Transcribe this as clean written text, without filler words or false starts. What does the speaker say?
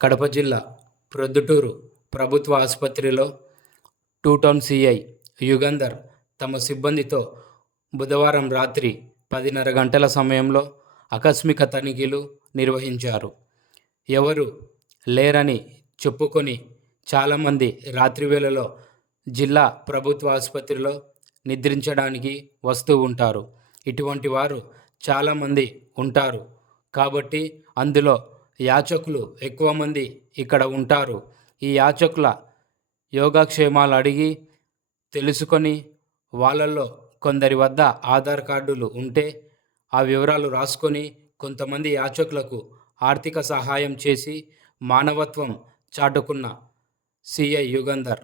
కడప జిల్లా ప్రొద్దుటూరు ప్రభుత్వ ఆసుపత్రిలో టూ టౌన్ సిఐ యుగంధర్ తమ సిబ్బందితో బుధవారం రాత్రి 10:30 గంటల సమయంలో ఆకస్మిక తనిఖీలు నిర్వహించారు. ఎవరు లేరని చెప్పుకొని చాలామంది రాత్రివేళలో జిల్లా ప్రభుత్వ ఆసుపత్రిలో నిద్రించడానికి వస్తూ ఉంటారు. ఇటువంటి వారు చాలామంది ఉంటారు కాబట్టి అందులో యాచకులు ఎక్కువ మంది ఇక్కడ ఉంటారు. ఈ యాచకుల యోగక్షేమాలు అడిగి తెలుసుకొని వాళ్ళల్లో కొందరి వద్ద ఆధార్ కార్డులు ఉంటే ఆ వివరాలు రాసుకొని కొంతమంది యాచకులకు ఆర్థిక సహాయం చేసి మానవత్వం చాటుకున్న సిఐ యుగంధర్